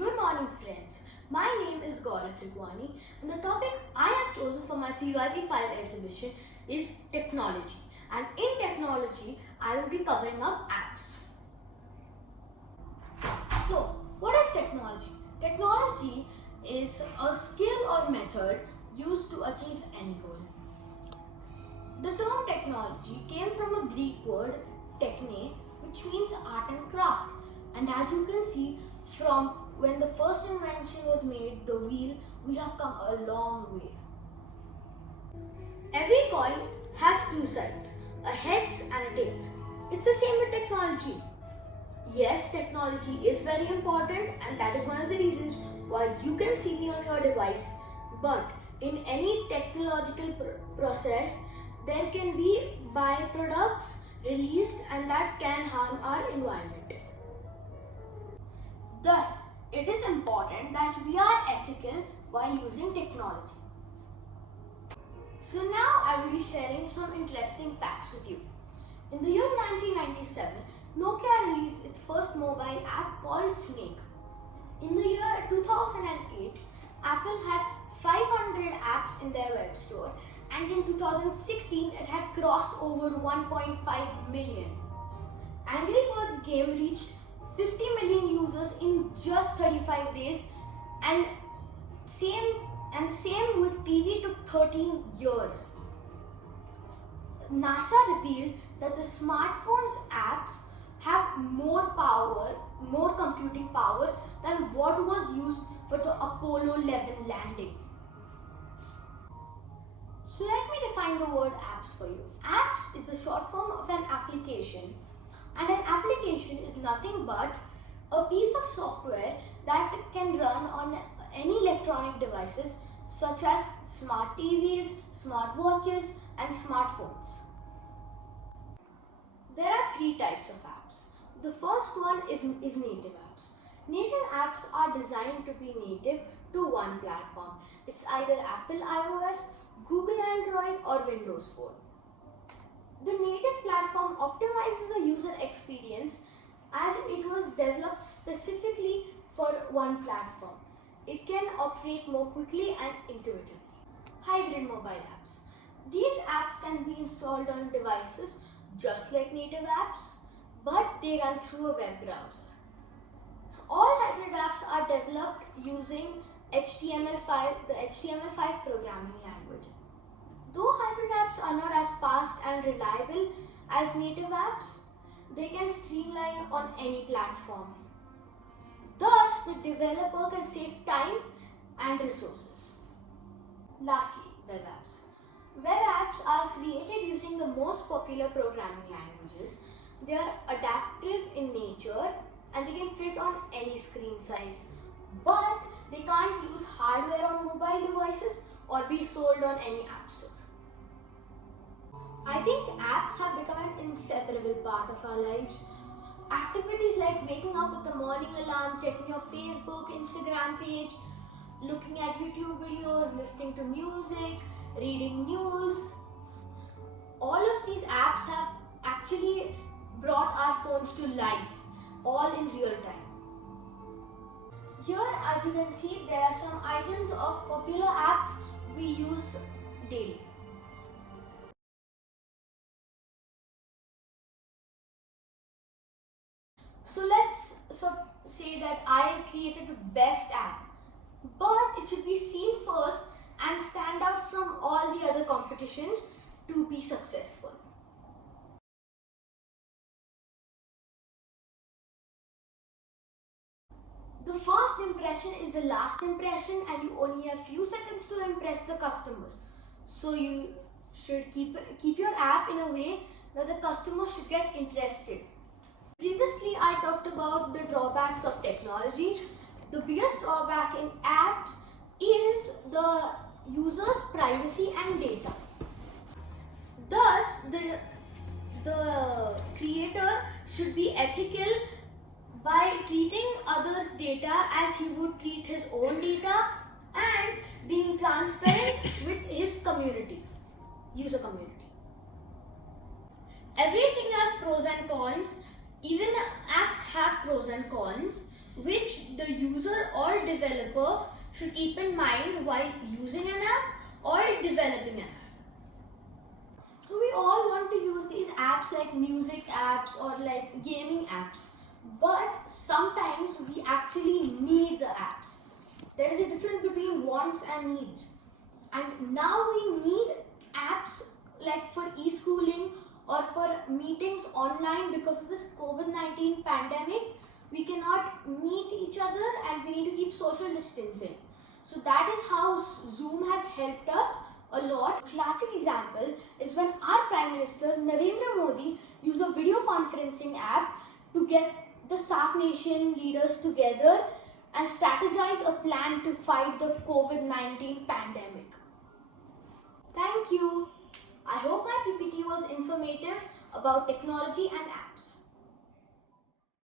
Good morning friends. My name is Gaurav Jagwanee and the topic I have chosen for my PYP 5 exhibition is technology. And in technology, I will be covering up apps. So, what is technology? Technology is a skill or method used to achieve any goal. The term technology came from a Greek word techne, which means art and craft. And as you can see, from when the first invention was made, the wheel, we have come a long way. Every coin has two sides, a heads and a tails. It's the same with technology. Yes, technology is very important and that is one of the reasons why you can see me on your device. But in any technological process, there can be byproducts released and that can harm our environment. Thus, it is important that we are ethical while using technology. So now I will be sharing some interesting facts with you. In the year 1997, Nokia released its first mobile app called Snake. In the year 2008, Apple had 500 apps in their web store, and in 2016 it had crossed over 1.5 million. Angry Birds game reached 50 million users in just 35 days, and the same with TV took 13 years. NASA revealed that the smartphone's apps have more computing power than what was used for the Apollo 11 landing. So let me define the word apps for you. Apps is the short form of an application, and an application is nothing but a piece of software that can run on any electronic devices such as smart TVs, smart watches and smartphones. There are three types of apps. The first one is native apps. Native apps are designed to be native to one platform. It's either Apple iOS, Google Android or Windows Phone. The native platform optimizes the user experience as it was developed specifically for one platform. It can operate more quickly and intuitively. Hybrid mobile apps. These apps can be installed on devices just like native apps, but they run through a web browser. All hybrid apps are developed using HTML5, the HTML5 programming language. Though hybrid apps are not as fast and reliable as native apps, they can streamline on any platform. Thus, the developer can save time and resources. Lastly, web apps. Web apps are created using the most popular programming languages. They are adaptive in nature and they can fit on any screen size. But they can't use hardware on mobile devices or be sold on any app store. I think apps have become an inseparable part of our lives. Activities like waking up with the morning alarm, checking your Facebook, Instagram page, looking at YouTube videos, listening to music, reading news. All of these apps have actually brought our phones to life, all in real time. Here, as you can see, there are some items of popular apps we use daily. So let's say that I created the best app, but it should be seen first and stand out from all the other competitions to be successful. The first impression is the last impression and you only have few seconds to impress the customers. So you should keep your app in a way that the customer should get interested. Previously, I talked about the drawbacks of technology. The biggest drawback in apps is the user's privacy and data. Thus, the creator should be ethical by treating others' data as he would treat his own data and being transparent with his user community. Everything has pros and cons. Even apps have pros and cons. which the user or developer should keep in mind while using an app or developing an app. So we all want to use these apps like music apps or like gaming apps, but sometimes we actually need the apps. There is a difference between wants and needs. And now we need apps like for e-schooling or for meetings online because of this COVID-19 pandemic. We cannot meet each other and we need to keep social distancing. So that is how Zoom has helped us a lot. A classic example is when our Prime Minister Narendra Modi used a video conferencing app to get the SAARC nation leaders together and strategize a plan to fight the COVID-19 pandemic. Thank you. I hope my PPT was informative about technology and apps.